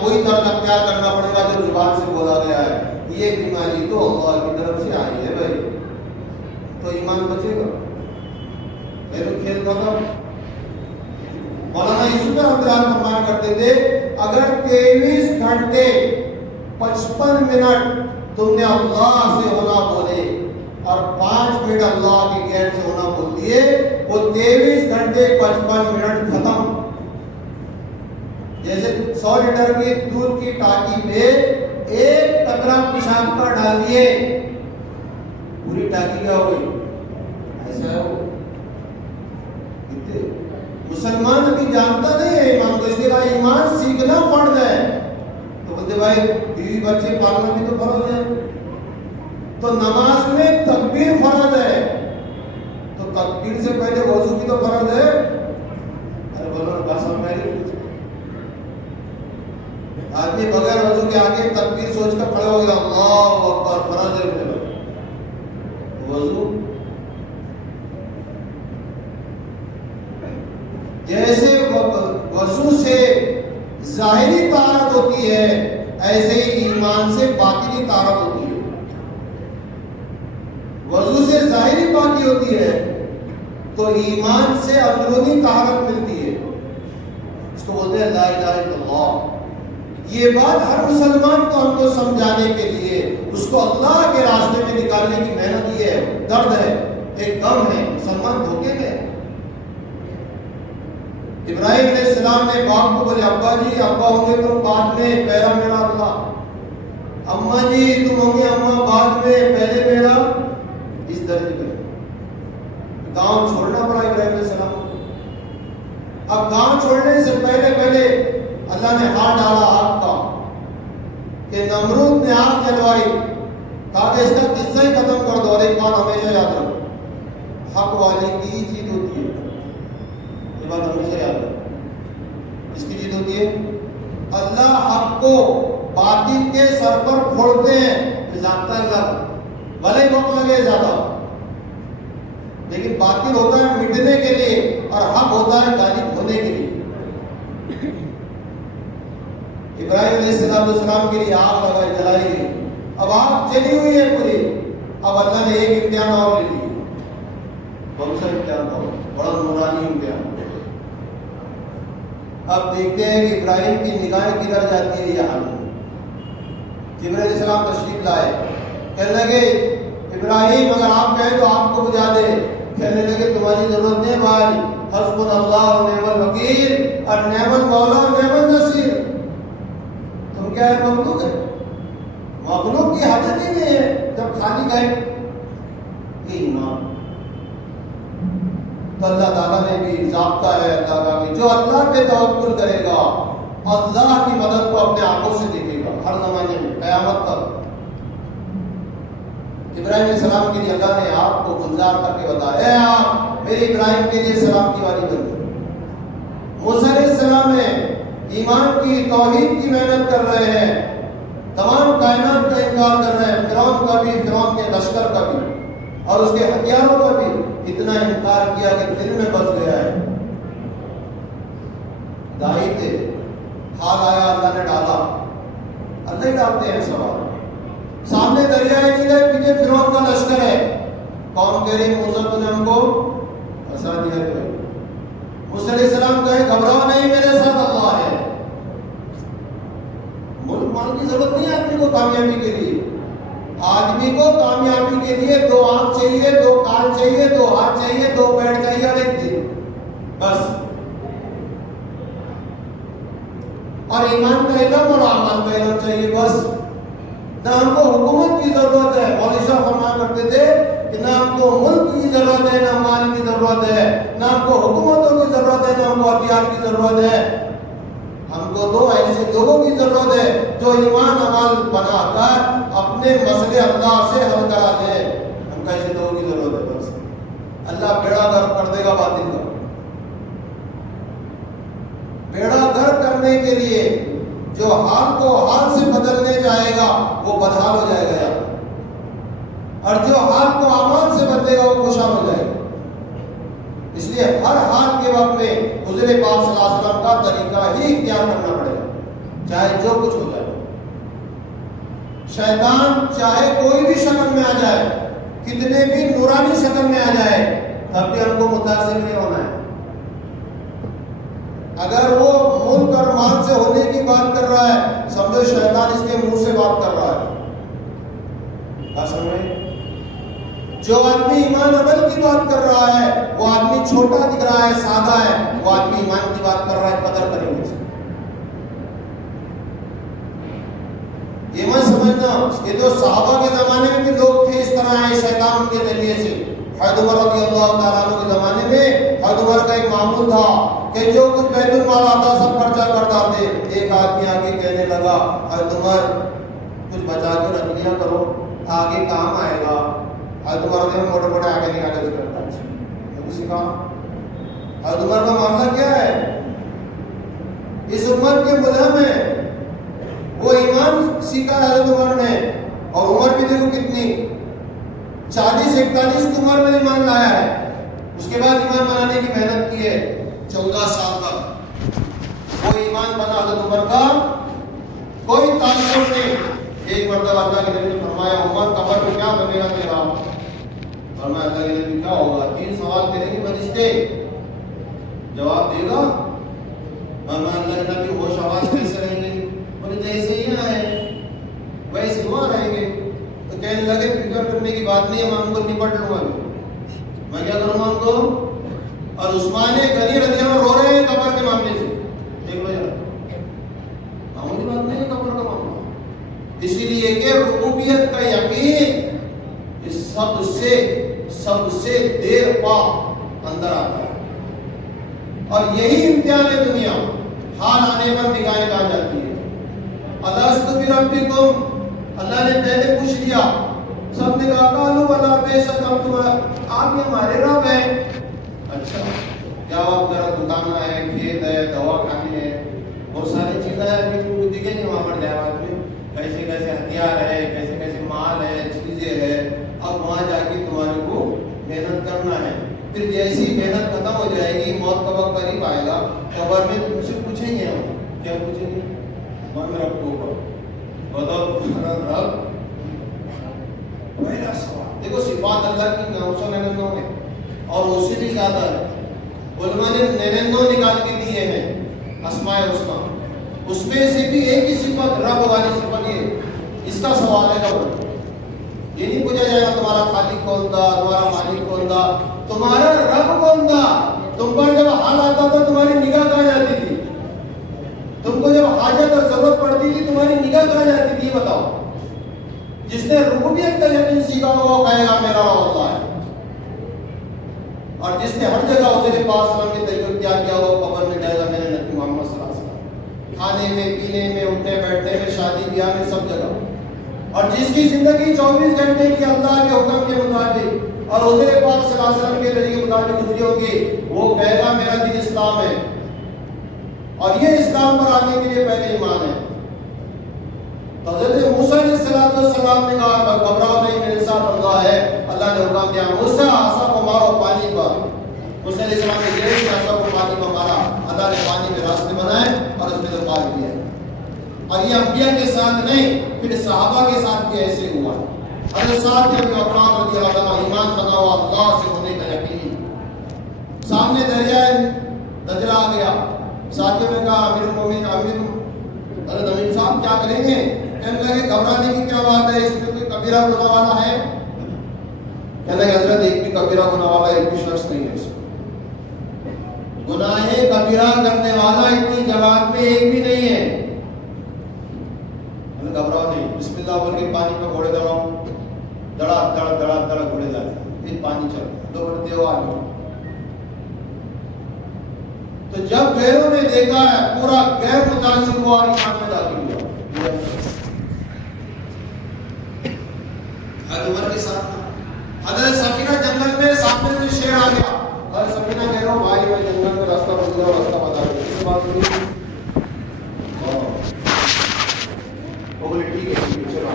کوئی طرز اختیار کرنا پڑے گا جو زبان سے بولا گیا ہے. یہ بیماری تو اللہ کی طرف سے آئی ہے بھائی، تو ایمان بچے گا؟ میرے کھیل ختم. مولانا یوسف رحمۃ فرمایا کرتے تھے اگر 23 گھنٹے 55 منٹ تم نے اللہ سے ہونا بولے اور 5 منٹ اللہ کے غیر سے ہونا بول دیے، وہ 23 گھنٹے 55 منٹ ختم. جیسے 100 لیٹر کی دودھ کی ٹانکی میں ایک قطرہ پیشاب کا ڈال دیے، پوری ٹانکی کیا ہوئی؟ ایسا ہے وہ. مسلمان ابھی جانتا نہیں ہے ایمان کو، اس لیے ایمان سیکھنا فرض ہے. تو بولتے بھائی بیوی بچے پالنا بھی تو فرض ہے، تو نماز میں تکبیر فرض ہے، تو تکبیر سے پہلے وضو بھی تو فرض ہے. ارے بولو بات سمجھ میں نہیں. آدمی بغیر وضو کے آگے تکبیر سوچ کر کھڑے ہو گیا، اللہ اکبر، فرض ہے وضو. جیسے وضو سے ظاہری طہارت ہوتی ہے، ایسے ہی ایمان سے باطنی طہارت ہوتی ہے. وضو سے ظاہری پاکی ہوتی ہے تو ایمان سے اندرونی طہارت ملتی ہے. اس کو بولتے ہیں لا الہ الا اللہ. یہ بات ہر مسلمان کو ہم کو سمجھانے کے لیے، اس کو اللہ کے راستے میں نکالنے کی محنت یہ ہے، درد ہے، ایک غم ہے. مسلمان دھوکے میں. ابراہیم علیہ السلام نے باپ کو بولے ابا جی، ابا ہوں گے تم بعد میں، پہلا میرا اللہ. اماں جی تم ہوں گے اماں بعد میں، پہلے میرا. اس درجے پہ گاؤں چھوڑنا پڑا ابراہیم علیہ السلام کو. اب گاؤں چھوڑنے سے پہلے اللہ نے ہاتھ ڈالا آگ کا کہ نمرود نے آگ جلوائی، کہا کہ اس کا قصہ ہی ختم کر دو. اور ایک بات ہمیشہ یاد رکھو، حق والے کی ہی جیت ہوتی ہے. یہ بات ہمیشہ یاد رکھو، اس کی جیت ہوتی ہے. اللہ حق کو باطل کے سر پر پھوڑتے ہیں، جانتا ہے اللہ، بھلے وقت لگے زیادہ، لیکن باطل ہوتا ہے مٹنے کے لیے اور حق ہوتا ہے غالب ہونے کے لیے. ابراہیم علیہ السلام کے لیے آگ لگائی، جلائی گئی. اب آگ جلی ہوئی ہے پوری. اب اللہ نے ایک امتحان اور لے لی. کون سا امتحان تھا؟ بڑا نورانی امتحان. اب دیکھتے ہیں کہ ابراہیم کی نگاہیں کدھر جاتی ہے. یہ حال جبرائیل علیہ السلام تشریف لائے، کہنے لگے ابراہیم اگر آپ کہیں تو آپ کو بجا دے. کہنے لگے تمہاری ضرورت نہیں بھائی، حسبنا اللہ و نعم الوکیل اور نعم المولا و نعم النصیر. تم کیا ہے؟ مخلوق ہے. مخلوق کی حاجت ہی نہیں ہے جب خالی گئے. ایمان تو اللہ تعالیٰ نے بھی ضابطہ ہے اللہ کا کہ جو اللہ پہ توکل کرے گا اللہ کی مدد کو اپنے آنکھوں سے دیکھے گا ہر زمانے میں قیامت تک. ابراہیم علیہ السلام کے لیے اللہ نے آپ کو گلزار کر کے بتایا، اے آپ میرے ابراہیم کے لیے سلام کی والی بندی. موسیٰ علیہ السلام نے ایمان کی توحید کی محنت کر رہے ہیں، تمام کائنات کا انکار کر رہے ہیں، فرعون کا بھی، فرعون کے لشکر کا بھی اور اس کے ہتھیاروں کا بھی. اتنا انکار کیا کہ دل میں بس گیا ہے. دائی تھے، حال آیا اللہ نے ڈالا. اللہ ہی ڈالتے ہیں سوال. سامنے دریائے نیل، پیچھے فرعون کا لشکر ہے. قوم کہہ رہی موسیٰ تو نے ہم کو پھنسا دیا ہے. موسیٰ علیہ السلام کہے گھبراؤ نہیں، میرے ساتھ اللہ ہے. ملک مال کی ضرورت نہیں ہے آدمی کو کامیابی کے لیے. آدمی کو کامیابی کے لیے 2 آنکھ چاہیے، 2 کان چاہیے، 2 ہاتھ چاہیے، 2 پیر چاہیے اور 1 دل، بس. اور ایمان کا علم اور اعمال کا علم چاہیے بس. نہ ہم کو حکومت کی ضرورت ہے. مولوی صاحب فرمایا کرتے تھے کہ نہ ہم کو ملک کی ضرورت ہے، نہ مال کی ضرورت ہے، نہ ہم کو حکومتوں کی ضرورت ہے، نہ ہم کو ہتھیار کی ضرورت ہے. ہم کو 2 ایسے لوگوں کی ضرورت ہے جو ایمان عمل بنا کر اپنے مسئلے اللہ سے حل کرا دے. ہم کو ایسے لوگوں کی ضرورت ہے بس. اللہ بیڑا گرک کر دے گا باطل کا. بیڑا گرک کرنے کے لیے جو حال کو حال سے بدلنے جائے گا وہ بدحال ہو جائے گا، اور جو حال کو اعمال سے بدلے گا وہ خوشحال ہو جائے گا. اس لیے ہر حال کے وقت میں حضور پاک صلی اللہ علیہ وسلم کا طریقہ ہی اختیار کرنا پڑے گا. چاہے جو کچھ ہو جائے. شیطان چاہے کوئی بھی شکل میں آ جائے, کتنے بھی نورانی شکل میں آ جائے, تب بھی ہم کو متاثر نہیں ہونا ہے. اگر وہ ملک اور مال سے ہونے کی بات کر رہا ہے, سمجھو شیطان اس کے منہ سے بات کر رہا ہے. جو آدمی ایمان عمل کی بات کر رہا ہے, وہ آدمی چھوٹا دکھ رہا ہے, سادہ ہے. وہ آدمی ایمان کی بات کر رہا ہے, قدر کریں گے. یہ مت سمجھنا کہ جو صحابہ کے زمانے میں بھی لوگ تھے اس طرح ہیں, شیطان کے ذریعے سے. حضرت عمر رضی اللہ تعالیٰ عنہ کے زمانے میں حضرت عمر کا ایک معمول تھا کہ جو کچھ بیت المال آتا سب خرچہ کر ڈالتے. ایک آدمی آگے کہنے لگا, حضرت عمر کچھ بچا کے رکھ لیا کرو, آگے کام آئے گا. حضرت عمر نے موٹے موٹے آگے نکال کے کرتا ہے. حضرت عمر کا معاملہ کیا ہے؟ اس امت کے ملہم ہے. وہ ایمان سیکھا حضرت عمر نے, اور عمر بھی دیکھو کتنی 40-41 کی عمر میں ایمان لایا ہے. اس کے بعد ایمان بنانے کی محنت کی ہے 14 سال تک. وہ ایمان بنا حضرت عمر کا کوئی تعلق نہیں. ایک مرتبہ اللہ کے نبی نے فرمایا, عمر قبر میں کیا بنے گا تیرا؟ فرمایا اللہ کے نبی کیا ہوگا؟ 3 سوال کریں گے فرشتے, جواب دے گا. فرمایا اللہ کے نبی ہوش آواز کیسے رہیں گے؟ بولے جیسے ہی آئے ویسے وہاں رہیں گے. تو کہنے لگے فکر کرنے کی بات نہیں ہے, میں ان کو نپٹ لوں گا. میں کیا کروں گا ان کو؟ اور عثمان غنی رضی اللہ عنہ رو رہے ہیں قبر کے معاملے سے. دیکھ لو یار, معمولی بات نہیں ہے قبر کا معاملہ. اسی لیے کہ ربوبیت کا یقین سب سے دیر پا اندر آتا ہے, اور یہی امتحان ہے دنیا. حال آنے پر نگاہیں کہاں جاتی ہے. الستو بربکم, اللہ نے پہلے پوچھ لیا, سب نے کہا قالوا بلی بے شک ہم تمہارے, آپ یہ ہمارے رب ہیں. اچھا کیا آپ ذرا دکان ہے, کھیت ہے, دوا کھانے ہے, بہت ساری چیزیں ہیں, لیکن دکھے نہیں وہاں پر جائے آدمی. کیسے کیسے ہتھیار ہے, کیسے کیسے مال ہے, چیزیں ہے. اب وہاں جا کے تمہارے کو محنت کرنا ہے. پھر جیسی محنت ختم ہو جائے گی, موت کا وقت قریب آئے گا, قبر میں تم سے پوچھیں گے. ہم کیا پوچھیں گے؟ من رب کو بتاؤ تمہارا رب. پہلا سوال دیکھو, صفات اللہ کی 999 ہے, اور اس سے بھی زیادہ ہے. علماء نے 99 نکال کے دیے ہیں اسماء الحسنی. اس میں سے بھی ایک ہی صفت رب والی صفت یہ, اس کا سوال ہے قبر. یہ نہیں پوچھا جائے گا تمہارا خالق کون تھا, تمہارا مالک کون تھا, تمہارا رب کون تھا. تم پر جب حال آتا تھا تمہاری نگاہ کہاں جاتی تھی؟ تم کو جب حاجت اور ضرورت پڑتی تھی تمہاری نگاہ کہاں جاتی تھی؟ بتاؤ. جس نے ربوبیت کا یقین سیکھا وہ کہے گا میرا رب اللہ ہے. اور جس نے ہر جگہ حضور پاک صلی اللہ علیہ وسلم کے طریقے کیا کیا وہ قبر میں جائے گا میرے نبی محمد صلی اللہ علیہ وسلم. کھانے میں, پینے میں, اٹھنے بیٹھنے میں, شادی بیاہ میں, سب جگہ. اور جس کی زندگی 24 گھنٹے کی اللہ کے حکم کے مطابق اور حضور پاک صلی اللہ علیہ وسلم کے طریقے کے مطابق گزری ہوگی, وہ کہے گا میرا دین اسلام ہے. اور یہ اسلام پر آنے کے لیے پہلے ایمان ہے. حضرت موسیٰ علیہ السلام نے کہا گھبراؤ نہیں, میرے ساتھ اللہ ہے. اللہ نے حکم دیا موسیٰ عصا کو مارو پانی پر. موسیٰ علیہ السلام نے جیسے عصا کو پانی پر مارا, اللہ نے پانی میں راستے بنائے اور اس میں دخل دیا. اور یہ انبیاء کے ساتھ نہیں, پھر صحابہ کے ساتھ بھی ایسے ہوا. حضرت سعد بن ابی وقاص رضی اللہ عنہ ایمان بنا ہوا اللہ سے ہونے کا یقین. سامنے دریائے دجلہ آ گیا. ساتھ میں کہا امیر المومنین حضرت امین صاحب کیا کریں گے؟ کہنے لگے گھبرانے کی کیا بات ہے, اس میں کوئی کبیرہ گناہ والا ہے؟ کہنے لگے حضرت ایک بھی کبیرہ گناہ والا ایک بھی شخص نہیں ہے. اس گناہ کبیرہ کرنے والا اتنی جماعت میں ایک بھی نہیں ہے. گھبراؤ نہیں, بسم اللہ بول کے پانی میں گھوڑے دوڑاؤ, دڑا دڑ دڑا دڑ گھوڑے جاتے, پھر پانی چل دو بڑھتے ہو آگے. تو جب غیروں نے دیکھا ہے پورا غیر متاثر ہوا اور ایمان میں داخل ہوا. حضرت عمر کے ساتھ حضرت سفینہ جنگل میں سامنے سے شیر آ گیا. حضرت سفینہ کہہ رہا ہوں بھائی میں جنگل میں راستہ گزرا, راستہ بتا دو. اس بات نہیں. وہ بولے ٹھیک ہے چلو.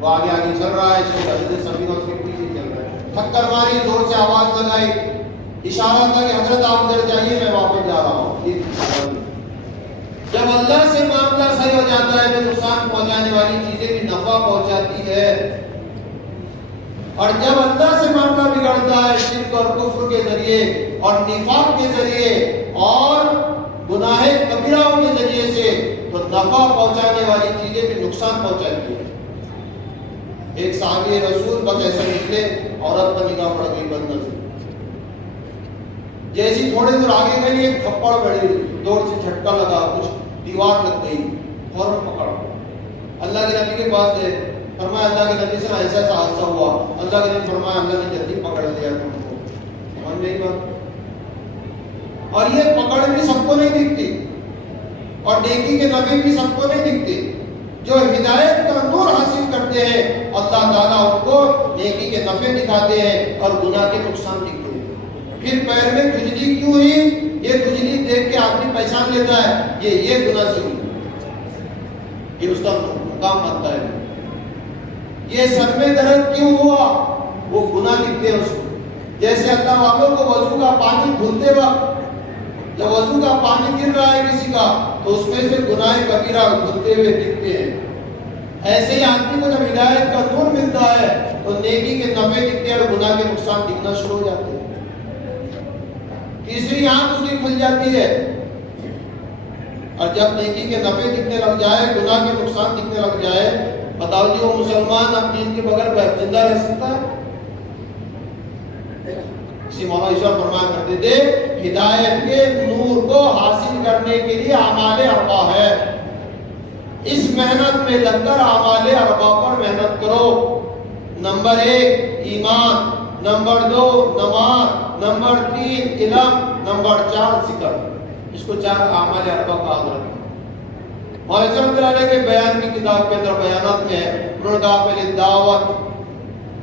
وہ آگے آگے چل رہا ہے, حضرت سفینہ اس کے پیچھے چل رہا ہے. ٹھکر ماری, زور سے آواز لگائی, اشارہ تھا کہ حضرت آپ ادھر جائیے میں واپس جا رہا ہوں. جب اللہ سے معاملہ صحیح ہو جاتا ہے تو نقصان پہنچانے والی چیزیں بھی نفع پہنچاتی ہے، اور جب اللہ سے معاملہ بگڑتا ہے شرک اور کفر کے ذریعے اور نفاق کے ذریعے اور گناہ کبیرہ کے ذریعے سے، تو نفع پہنچانے والی چیزیں بھی نقصان پہنچاتی ہیں۔ ایک صحابی رسول بس ایسا نکلے، عورت پر نگاہ پڑ گئی بد نظر، جیسی تھوڑے دور آگے گئی ایک تھپڑ پڑی، دور سے جھٹکا لگا، کچھ دیوار لگ گئی، فوراً پکڑ۔ اللہ کے نبی کے پاس گئے، فرمایا اللہ کے نبی سے ایسا ایسا حادثہ ہوا، اللہ کے نبی فرمایا اللہ نے جلدی پکڑ لیا تم کو، سمجھ نہیں بات۔ اور یہ پکڑ بھی سب کو نہیں دکھتی، اور نیکی کے نفع بھی سب کو نہیں دکھتے۔ جو ہدایت کا نور حاصل کرتے ہیں اللہ تعالیٰ ان کو نیکی کے نفع دکھاتے ہیں اور گناہ کے نقصان دکھتے ہیں۔ پھر پیر میں کھجلی کیوں ہوئی؟ یہ کھجلی دیکھ کے آدمی پہچان لیتا ہے یہ گناہ سے ہوئی، یہ اس کا کام بنتا ہے۔ یہ سر میں درد کیوں ہوا؟ وہ گناہ دکھتے ہیں اس کو۔ جیسے اللہ والوں کو وضو کا پانی دھلتے وقت جب وضو کا پانی گر رہا ہے کسی کا تو اس میں سے گناہ کبیرہ دھلتے ہوئے دکھتے ہیں، ایسے ہی آدمی کو جب ہدایت کا نور ملتا ہے تو نیکی کے نفع دکھتے ہیں اور گناہ کے نقصان دکھنا شروع ہو جاتے ہیں۔ تیسری آنکھ اس کی کھل جاتی ہے، اور جب نیکی کے نفع دکھنے لگ جائے، گناہ کے نقصان دکھنے لگ جائے، بتاؤ جی وہ مسلمان اپنی دین کے بغیر زندہ رہ سکتا ہے؟ اسی مولانا عشاء فرمایا کرتے تھے ہدایت کے نور کو حاصل کرنے کے لیے اعمال اربع ہے، اس محنت میں لگ کر اعمال اربع پر محنت کرو۔ نمبر 1 ایمان، نمبر 2 نماز، نمبر 3 علم، نمبر 4 ذکر۔ اس کو 4 اعمال اربع کا حاضر ہے۔ مولانا رحمۃ اللہ علیہ کے بیان کی کتاب کے اندر بیانات میں ہے، انہوں نے کہا پہلے دعوت،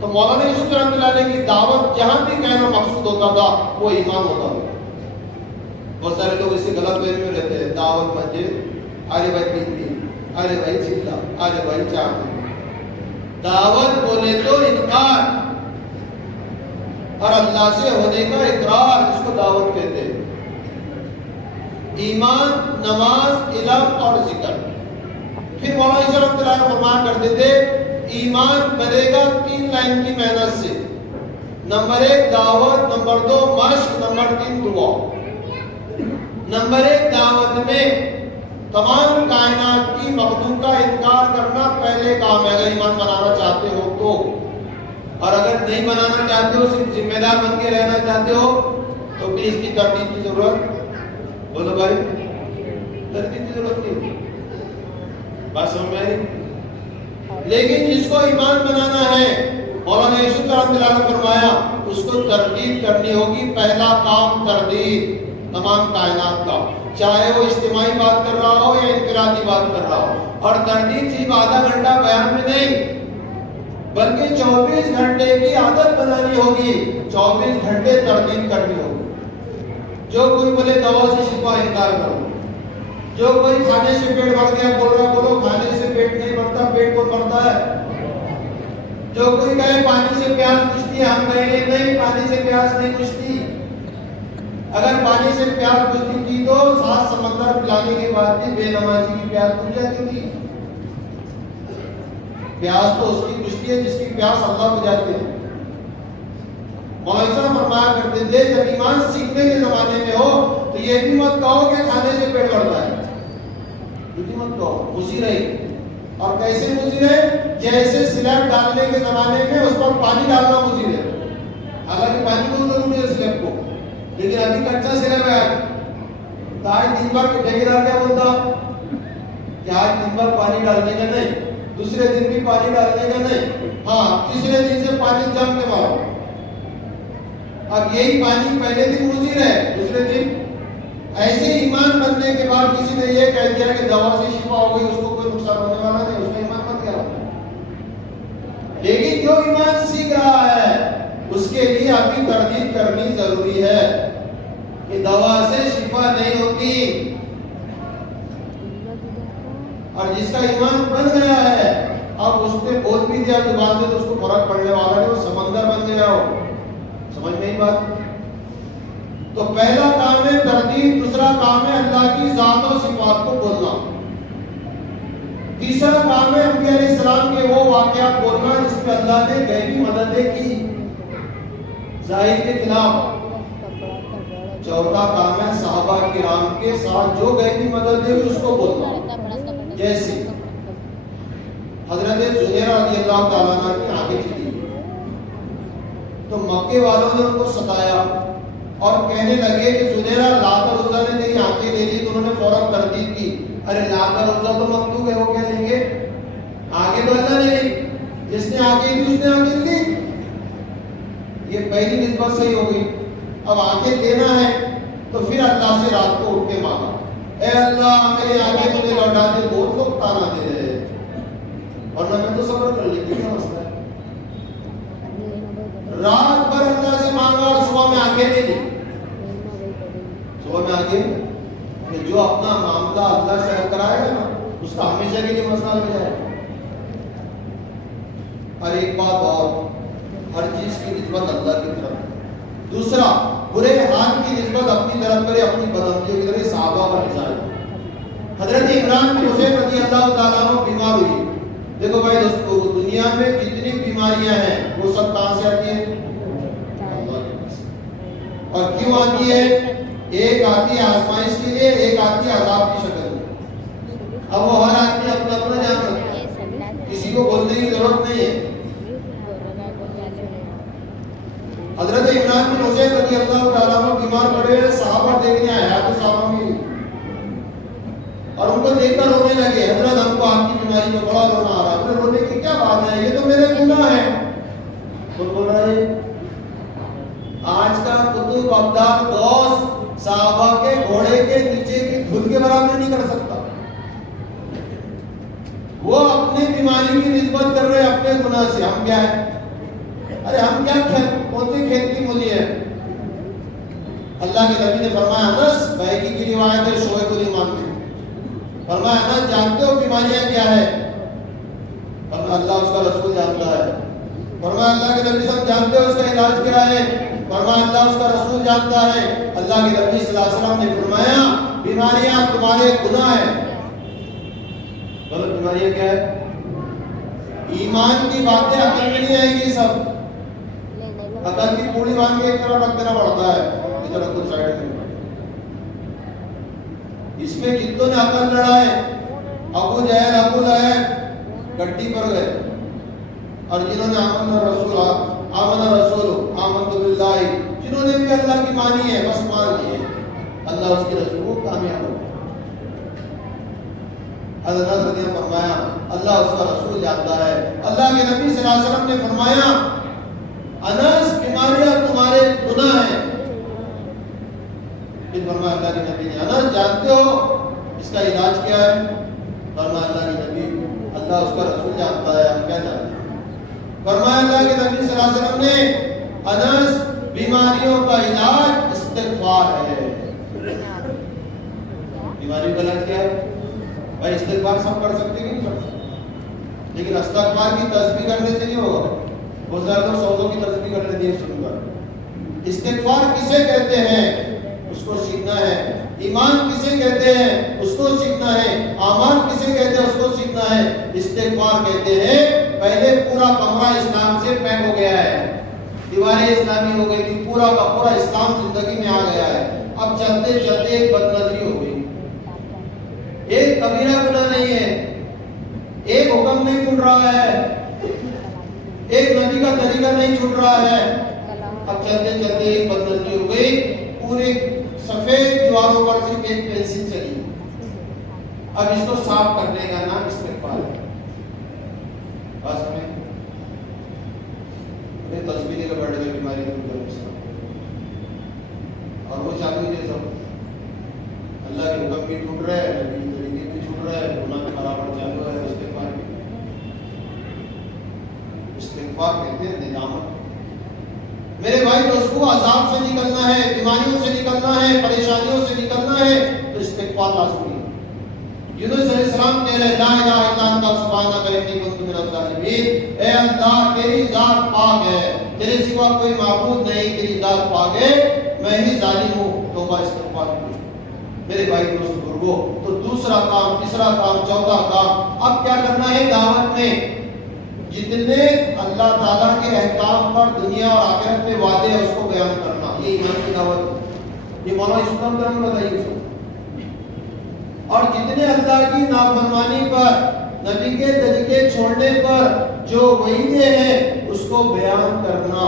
تو مولانا یوسف رحمۃ اللہ علیہ کی دعوت جہاں بھی کہنا مقصود ہوتا تھا وہ ایمان ہوتا تھا۔ بہت سارے لوگ اس سے غلط فہمی میں رہتے ہیں، دعوت مسجد، ارے بھائی پیتی، ارے بھائی چلا، ارے بھائی چاہتے۔ دعوت بولے تو انکار اور اللہ سے ہونے کا اقرار، اس کو دعوت کہتے ہیں۔ ایمان، نماز، علم اور ذکر۔ پھر مولانا رحمۃ اللہ فرمایا کرتے تھے ایمان بنے گا 3 لائن کی محنت سے۔ نمبر 1 دعوت، نمبر 2 مشق، نمبر 3 دعا۔ نمبر 1 دعوت میں تمام کائنات کی مخلوق کا انکار کرنا پہلے کام ہے، اگر ایمان بنانا چاہتے ہو تو۔ اور اگر نہیں بنانا چاہتے ہو، صرف ذمہ دار بن کے رہنا چاہتے ہو تو پھر اس کی ترتیب کی ضرورت، بولو بھائی ترتیب کی ضرورت نہیں، بات سمجھ میں آئی؟ لیکن جس کو ایمان بنانا ہے، مولانا یوسف رحمۃ اللہ نے فرمایا اس کو تردید کرنی ہوگی۔ پہلا کام تردید تمام کائنات کا، چاہے وہ اجتماعی بات کر رہا ہو یا انفرادی بات کر رہا ہو۔ اور تردید صرف آدھا گھنٹہ بیان میں نہیں بلکہ 24 گھنٹے کی عادت بنانی ہوگی، 24 گھنٹے تردید کرنی ہوگی۔ جو کوئی بولے دوا سے شفا، انکار کرو۔ جو کوئی کھانے سے پیٹ بھر گیا بول رہا، بولو کھانے سے پیٹ نہیں بھرتا، پیٹ کو بھرتا ہے۔ جو کوئی کہے پانی سے پیاس بجھتی ہے، ہم کہیں گے نہیں، پانی سے پیاس نہیں بجھتی۔ اگر پانی سے پیاس بجھتی تھی تو 7 سمندر پلانے کے بعد بھی بے نمازی کی پیاس بجھ جاتی تھی۔ پیاس تو اس کی بجھتی ہے جس کی پیاس اللہ بجھاتے ہیں۔ مولانا فرمایا کرتے تھے جب ایمان سیکھنے کے زمانے میں ہو تو یہ بھی مت کہو کہ کھانے سے پیٹ بھرتا ہے، یہ بھی مت کہو، خوشی رہی۔ اور کیسے خوشی رہے؟ جیسے سلیب ڈالنے کے زمانے میں اس پر پانی ڈالنا خوشی رہے، حالانکہ پانی بہت ضروری ہے سلیب کو، لیکن ابھی کچا سلیب ہے تو آج دن بھر ٹھیکیدار کیا بولتا کہ آج دن بھر پانی ڈالنے کا نہیں، دوسرے دن بھی پانی ڈالنے کا نہیں، ہاں تیسرے دن سے پانی جم کے مارو۔ اب یہی پانی پہلے دن مضر ہے، دوسرے دن ایسے ایمان بننے کے بعد کسی نے یہ کہہ دیا کہ دوا سے شفا ہو گئی، اس کو کوئی نقصان ہونے والا نہیں، اس کا ایمان بن گیا۔ لیکن جو ایمان سیکھ رہا ہے اس کے لیے ابھی تردید کرنی ضروری ہے کہ دوا سے شفا نہیں ہوتی۔ اور جس کا ایمان بن گیا ہے اب اس نے بول بھی دیا زبان سے تو اس کو فرق پڑنے والا نہیں، وہ سمندر بن گیا ہو۔ سمجھ میں ہی بات؟ تو پہلا کام ہے تردید، دوسرا کام ہے اللہ کی ذات اور صفات کو بولنا، تیسرا کام ہے انبیاء علیہ السلام کے وہ واقعات بولنا جس پہ اللہ نے غیبی مددیں کی ظاہر کے خلاف، چوتھا کام ہے صحابہ کرام کے ساتھ جو غیبی مدد ہوئی اس کو بولنا، جیسے حضرت زنیرہ رضی اللہ تعالیٰ عنہ کی آنکھیں چلی تو مکے والوں نے ان کو ستایا اور کہنے لگے کہ زنیرہ لات اور عزا نے تیری آنکھیں دے دی، تو انہوں نے فوراً تردید کی، ارے لات اور عزا تو مخلوق ہے، وہ کیا لیں گے؟ آنکھیں تو اللہ نے لی، جس نے آنکھیں دی اس نے آنکھیں دی، یہ پہلی نسبت صحیح ہو گئی۔ اب آنکھیں دینا ہے تو پھر اللہ سے رات کو اٹھ کے مانگا، اے اللہ میری آنکھیں مجھے لوٹا دے، بہت لوگ تانا دے رہے ہیں ورنہ میں تو صبر کر لیتی، کیا مسئلہ ہے؟ رات بھر اللہ سے مانگا اور صبح میں آنکھیں دے دی، صبح میں آنکھیں کہ جو اپنا معاملہ اللہ سے حل کرائے گا نا اس کا ہمیشہ کے لیے مسئلہ ہو جائے گا۔ اور ایک بات اور، ہر چیز کی نسبت اللہ کی طرف، دوسرا برے حال کی نسبت اپنی طرف کرے، اپنی بدعملیوں کی طرف، صحابہ کا مثال۔ حضرت عمران بن حسین رضی اللہ تعالیٰ عنہ بیمار ہوئی، دیکھو بھائی دوستو دنیا میں جتنی بیماریاں ہیں وہ سب کہاں سے آتی ہیں؟ اور کیوں آتی ہے؟ ایک آتی ہے آزمائش کے لیے، ایک آتی ہے عذاب کی شکل میں۔ اب وہ ہر آدمی اپنا اپنا جان سکتا ہے، کسی کو بولنے کی ضرورت نہیں ہے۔ حضرت عمران بن حسین رضی اللہ تعالیٰ عنہ بیمار پڑے ہوئے، صحابہ دیکھنے آئے، حیات صحابہ میں اور ان کو دیکھ کر رونے لگے، حضرت ہم کو آپ کی بیماری میں بڑا رونا آ رہا ہے۔ انہوں نے رونے کی کیا بات ہے، یہ تو میرے گناہ ہے۔ کون بول رہا ہے؟ آج کا قطب ابدال دوست صحابہ کے گھوڑے کے نیچے کی دھول کے برابر نہیں کر سکتا، وہ اپنی بیماری کی نسبت کر رہے اپنے گناہ سے، ہم کیا ہے؟ ارے ہم کیا کون سی کھیت کی مولی ہے؟ اللہ کے نبی نے فرمایا، انس بہقی کی روایت ہے شعیب الایمان میں، فرمایا انس جانتے ہو بیماریاں کیا ہے؟ فرمایا اللہ اس کا رسول جانتا ہے۔ فرمایا اللہ کے نبی صاحب جانتے ہو اس کا علاج کیا ہے؟ فرمایا اللہ اس کا رسول جانتا ہے۔ اللہ کے نبی صلی اللہ علیہ وسلم نے فرمایا بیماریاں تمہارے گناہ ہیں۔ بیماریاں کیا ہے؟ ایمان کی باتیں عقل میں نہیں آئیں گی، سب عقل کی پوڑی باندھ کے ایک طرف رکھ دینا پڑتا ہے، ادھر رکھ دو سائڈ میں۔ اس میں جتوں نے عقل لڑائے، ابو جہل ابو لہب گٹی پر گئے، اور جنہوں نے آمن رسول آمنت باللہ، جنہوں نے بھی اللہ کی مانی ہے بس مان لیے، اللہ اس کے رسول کو کامیاب ہو۔ حضرت نے فرمایا اللہ اس کا رسول جانتا ہے۔ اللہ کے نبی صلی اللہ علیہ وسلم نے فرمایا انس بیماریاں تمہارے گناہ ہیں۔ پھر فرمایا اللہ کے نبی نے انس جانتے ہو اس کا علاج کیا ہے؟ فرمایا اللہ کے نبی اللہ اس کا رسول جانتا ہے، ہم کیا جانتے ہیں؟ فرمایا اللہ کے نبی صلی اللہ علیہ وسلم نے انس بیماریوں کا علاج استغفار ہے۔ بیماری کا علاج کیا ہے؟ بھائی استغفار سب کر سکتے کہ نہیں کر سکتے، لیکن استغفار کی تسبیح کرنے سے نہیں ہوگا، بہت زیادہ لوگ سوزوں کی تسبیح کرنے دیے شروع کر۔ استغفار کسے کہتے ہیں اس کو سیکھنا ہے، ایمان کسے کہتے ہیں اس کو سیکھنا ہے، اعمال کسے کہتے ہیں اس کو سیکھنا ہے۔ استغفار کہتے ہیں پہلے پورا کمرہ اسلام سے پیک ہو گیا ہے، دیواریں اسلامی ہو گئی تھی، پورا کا پورا اسلام زندگی میں آ گیا ہے، اب چلتے چلتے ایک بدنظری ہو گئی، ایک کبیرہ گناہ نہیں ہے، ایک حکم نہیں چھوٹ رہا ہے، ایک نبی کا طریقہ نہیں چھوٹ رہا ہے، اب چلتے چلتے ایک بدنظری ہو گئی، پورے سفید دیواروں پر صرف ایک پینسل چلی، اب اس کو صاف کرنے کا نام استغفار ہے۔ بس میں تصویریں کا بیٹھ گئے بیماری اور وہ چالو ہی جیسا اللہ کے حکم بھی ٹوٹ رہے ہیں، نبی کے طریقے بھی چھوٹ رہے ہیں، گناہ کے برابر چالو ہے۔ استغفار کہتے ہیں ندامت۔ میرے بھائی دوستو عذاب سے نکلنا ہے، بیماریوں سے نکلنا ہے، پریشانیوں سے نکلنا ہے تو استغفار لازمی ہے۔ یونس علیہ السلام کہہ رہے لا الہ الا انت سبحانک انی کنت من الظالمین، اے اللہ تیری ذات پاک ہے، تیرے سوا کوئی معبود نہیں، تیری ذات پاک ہے، میں میں ہی ظالم ہوں، توبہ استغفار کی۔ میرے بھائی دوست بزرگوں، تو دوسرا کام، تیسرا کام، چوتھا کام اب کیا کرنا ہے دعوت میں؟ جتنے اللہ تعالیٰ کے احکام پر دنیا اور آخرت میں وعدے ہیں اس کو بیان کرنا، یہ ایمان کی دعوت ہے۔ یہ مولانا اسلام کرم بتائیے اس کو۔ اور جتنے اللہ کی نافرمانی پر، نبی کے طریقے چھوڑنے پر جو وعیدیں ہیں اس کو بیان کرنا،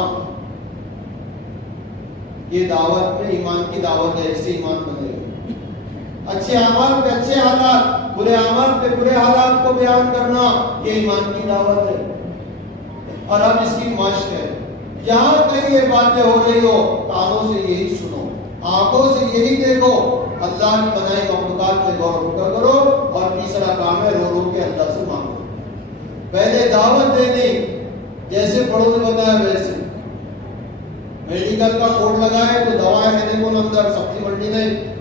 یہ دعوت میں ایمان کی دعوت ہے۔ ایسے ایمان بنے گا۔ اچھے اعمال پہ اچھے حالات، برے اعمال پہ برے حالات کو بیان کرنا، یہ ایمان کی دعوت ہے۔ اور اب اس کی مشق ہے، جہاں کہیں یہ باتیں ہو رہی ہو کانوں سے یہی سنو، آنکھوں سے یہی دیکھو، اللہ کی بنائی مخلوقات میں غور و فکر کرو، اور تیسرا کام ہے رو رو کے اللہ سے مانگو۔ پہلے دعوت دینی، جیسے بڑوں نے بتایا ویسے۔ میڈیکل کا بورڈ لگا ہے تو دوائیں دینے کو اندر، سبزی منڈی نہیں۔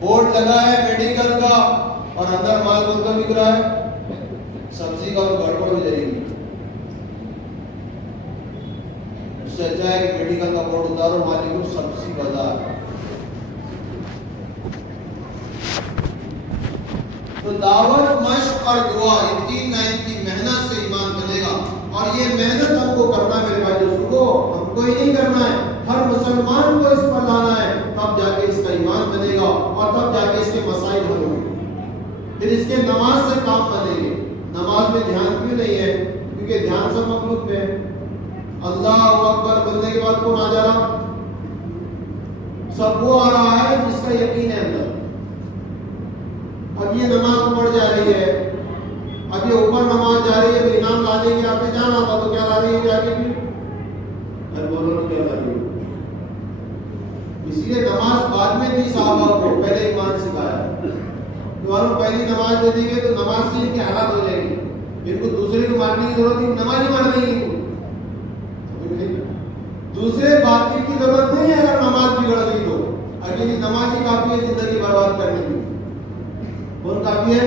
بورڈ لگا ہے میڈیکل کا اور اندر مال کون کا بک رہا ہے؟ سبزی کا، تو گڑبڑ ہو جائے گی۔ اس سے اچھا ہے کہ میڈیکل کا بورڈ اتارو، مالک کو سبزی بازار۔ تو دعوت، مشق اور دعا، یہ تین لائن کی محنت سے ایمان بنے گا۔ اور یہ محنت ہم کو کرنا ہے میرے بھائی دوستوں، ہم کو ہی نہیں کرنا ہے، ہر مسلمان کو اس پر لانا ہے، تب جا کے اس کا ایمان بنے گا، اور تب جا کے اس کے مسائل حل ہوں گے۔ پھر اس کے نماز سے کام بنے گے۔ نماز میں دھیان کیوں نہیں ہے؟ کیونکہ دھیان سب مخلوق میں ہے۔ اللہ اکبر بولنے کے بعد کون آ جا رہا؟ سب وہ آ رہا ہے جس کا یقین ہے اندر۔ اب یہ نماز پڑھ جا رہی ہے، اب یہ اوپر نماز جا رہی ہے، تو انعام لا دے گی، آپ نے جانا تھا تو کیا لا رہی ہے جا کے بھی؟ ارے بولو نا کیا لا رہی ہے؟ اس لیے نماز بعد میں تھی صحابہ کو، پہلے ایمان سکھایا۔ تمہاروں پہلی نماز دے دیں گے تو نماز سے ان کی حالات ہو جائے گی، ان کو دوسرے کو مارنے کی ضرورت نہیں، نماز ہی مار دیں گے۔ دوسرے باطل کی ضرورت نہیں ہے، اگر نماز بگڑ گئی تو اکیلی نماز ہی کافی ہے زندگی برباد کرنے کی۔ کون کافی ہے؟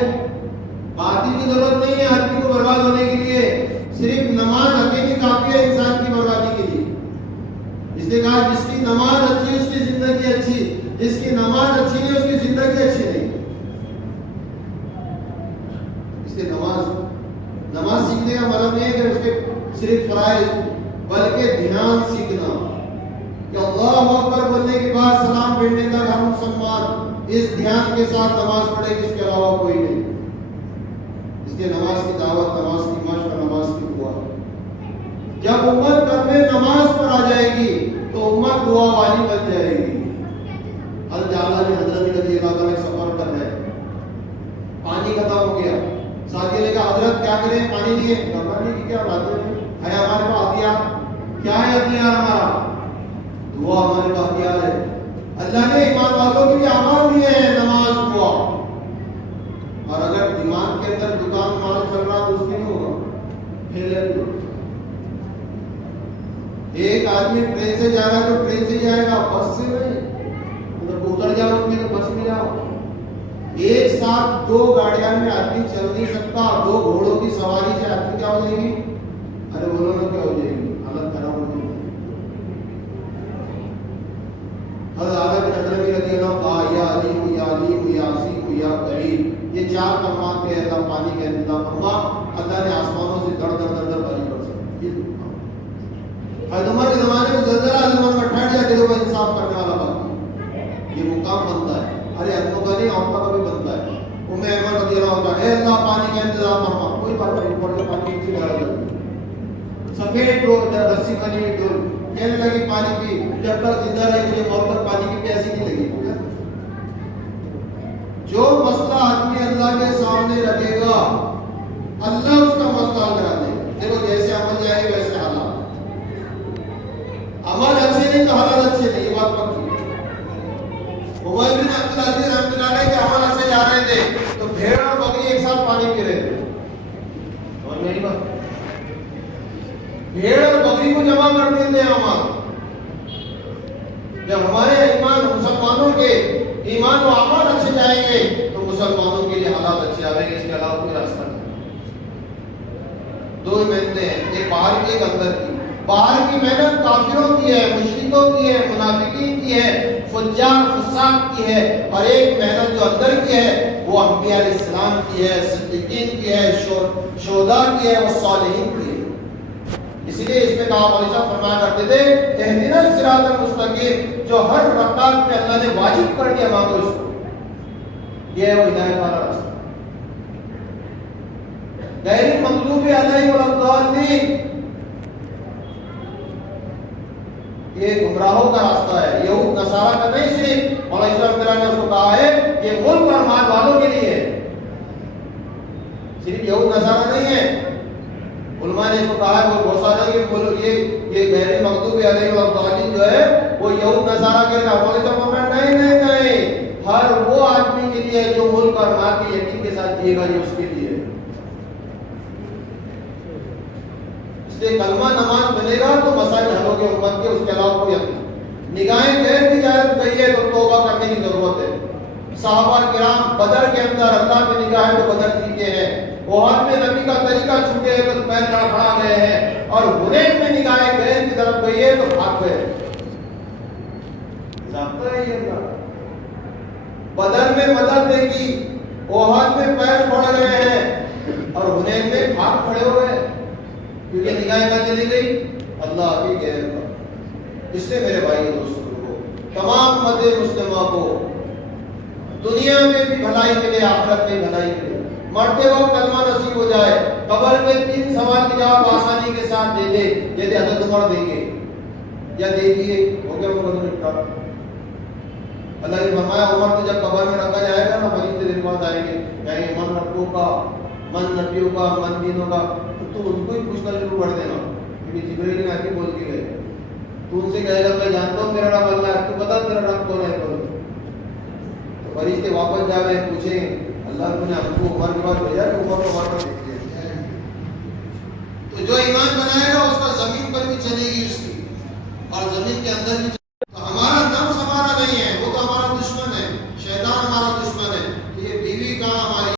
باطل کی ضرورت نہیں ہے ہر چیز کو برباد ہونے کے لیے، صرف نماز اکیلی کافی ہے انسان کی بربادی کے لیے۔ اس نے کہا جس کی نماز اچھی اس کی زندگی اچھی، جس کی نماز اچھی نہیں اس کی زندگی اچھی نہیں۔ اس لیے نماز سیکھنے کا مطلب نہیں ہے کہ اس کے صرف فرائض، بلکہ دھیان سیکھنا کہ اللہ اکبر بولنے کے بعد سلام پھیرنے تک ہر مسلمان اس دھیان کے ساتھ نماز پڑھے کہ اس کے علاوہ کوئی نہیں۔ اس لیے نماز کی دعوت، نماز کی مشق اور نماز کی دعا۔ جب امت گھر میں نماز پر آ جائے گی تو امت دعا والی بن جائے گی۔ حضرت اعلیٰ حضرت رضی اللہ عنہ سفر کر رہے، پانی ختم ہو گیا، ساتھی نے کہا حضرت کیا کریں، پانی دیے؟ پانی کی کیا بات ہے ہمارے پاس ہتھیار کیا ہے؟ ہتھیار ہمارا دعا ہمارے پاس ہتھیار ہے۔ اللہ نے ایمان والوں کے لیے اعمال دیے ہیں، نماز، دعا۔ اور اگر دماغ کے اندر دکان مال چل رہا تو اس میں نہیں ہوگا، پھر ایک آدمی ٹرین سے جا رہا ہے تو ٹرین سے جائے گا، بس سے نہیں۔ اتر جاؤ اس میں تو بس میں جاؤ۔ ایک ساتھ دو گاڑیاں میں آدمی چل نہیں سکتا، دو گھوڑوں کی سواری سے آدمی کیا ہو جائے گی؟ ارے بولو نا کیا ہو جائے گی؟ حالت خراب ہو جائے گی۔ حضرت اعلیٰ بن حضرت رضی اللہ عنہ یا علیم یا علیم یا عظیم یا کریم، یہ چار کلمات کے اللہ پانی کا انتظام فرما، اللہ نے آسمانوں سے دڑ دڑ دڑ دڑ پانی برسا۔ حضرت عمر کے زمانے میں زلزلہ عمر میں ٹھہر جاتے لوگ انصاف کرنے والا بات، یہ مقام بنتا ہے۔ ارے ہم کا نہیں، عورتوں کا بھی بنتا ہے۔ ایمن رضی اللہ عنہ اے اللہ پانی کا انتظام فرما، کوئی بات نہیں، اوپر سے پانی نیچے ڈالا جاتا، سفید ڈول رسی بنی ہوئی ڈول، کہنے لگی پانی پی، جب تک زندہ رہی مجھے موت تک پانی کی پیاسی نہیں لگی۔ جو مسئلہ آدمی اللہ کے سامنے رکھے گا اللہ اس کا مسئلہ حل کرا دے گا۔ دیکھو جیسے عمل جائے گا ویسے حالات، عمل اچھے نہیں تو حالات اچھے نہیں، یہ بات پکی ہے۔ عمر بن عبدالعزیز رحمۃ اللہ علیہ کے عمل اچھے جا رہے تھے تو بھیڑ اور بکری ایک ساتھ پانی پی رہے تھے، سمجھ میری بات؟ بھیڑ اور بکری کو جمع کرتے تھے عمل۔ جب ہمارے ایمان مسلمانوں کے ایمان و اعمال اچھے جائیں گے تو مسلمانوں کے لیے حالات اچھے آئیں گے، اس کے علاوہ کوئی راستہ نہیں۔ دو محنتیں ہیں، ایک باہر کی ایک اندر کی۔ باہر کی محنت کافروں کی ہے، مشرکوں کی ہے، منافقین کی ہے، فجار فساق کی ہے، اور ایک محنت جو اندر کی ہے وہ انبیاء علیہ السلام کی ہے، صدیقین کی ہے، شہداء کی ہے، اور صالحین کی ہے۔ اسی لیے اس میں کہا مولانا صاحب فرمایا کرتے تھے اہدنا الصراط المستقیم، جو ہر رکعت میں اللہ نے واجب کر دیا مانگو اس کو، یہ ہے وہ ہدایت والا راستہ۔ غیر المغضوب علیہم ولا الضالین، یہ گمراہوں کا راستہ ہے، یہود نصارہ کا نہیں، صرف مولانا صاحب نے اس کو کہا ہے یہ ملک اور مال والوں کے لیے ہے، صرف یہود نصارہ نہیں ہے۔ علماء نے اس کو کہا ہے وہ بہت سارے یہ غیر مغضوب علیہم ولا الضالین جو ہے وہ یہود نصارہ کے لیے، مولانا صاحب فرمایا نہیں، ہر وہ آدمی کے لیے جو ملک اور مال کے یقین کے ساتھ جیے گا، یہ اس کے لیے ہے۔ کلمہ نماز بنے گا تو مسائل حل ہو گئے امت کے، اس کے علاوہ کوئی حل نہیں۔ نگاہیں غیر کی جانب گئی ہے تو توبہ کرنے کی ضرورت ہے۔ صحابہ کرام بدر کے اندر اللہ پہ نگاہیں تو بدر چکے ہیں، احد میں نبی کا طریقہ چھوٹے ہیں تو پیر لڑکھڑا گئے ہیں، اور حنین میں نگاہیں غیر کی طرف گئی ہے تو بھاگ گئے۔ ضابطہ ہے یہ اللہ۔ بدر میں مدد دیکھی، احد میں پیر پڑ گئے ہیں، اور حنین میں بھاگ کھڑے ہوئے ہیں، کیونکہ نگاہیں کہاں چلی گئی؟ اللہ کی غیر پر۔ اس لیے میرے بھائی دوستوں کو، تمام امت مسلمہ کو دنیا میں بھی بھلائی ملے، آخرت میں بھلائی ملے، مرتے وقت کلمہ نصیب ہو جائے، قبر میں 3 سوال کے جواب آسانی کے ساتھ دے دے، جیسے حضرت عمر دیں گے یا دے دیے، ہو گیا عمر نپٹا۔ اللہ نے فرمایا عمر کو جب قبر میں رکھا جائے گا نا، فرشتے دن بعد آئیں گے، کہیں من ربوں کا، من نبیوں کا، من دینوں کا، تو ان کو ہی پوچھنا شروع کر دینا، کیونکہ جبرائیل نے آ کے بول کے گئے، تو ان سے کہے گا میں جانتا ہوں میرا رب اللہ ہے، تو بتا میرا رب کون ہے؟ تو فرشتے واپس جا رہے ہیں، پوچھیں اللہ نے ہم کو عمر کے بعد بھیجا کہ عمر کو عمر میں دیکھتے ہیں۔ تو جو ایمان بنائے گا اس کا زمین پر بھی چلے گی اس کی، اور زمین کے اندر بھی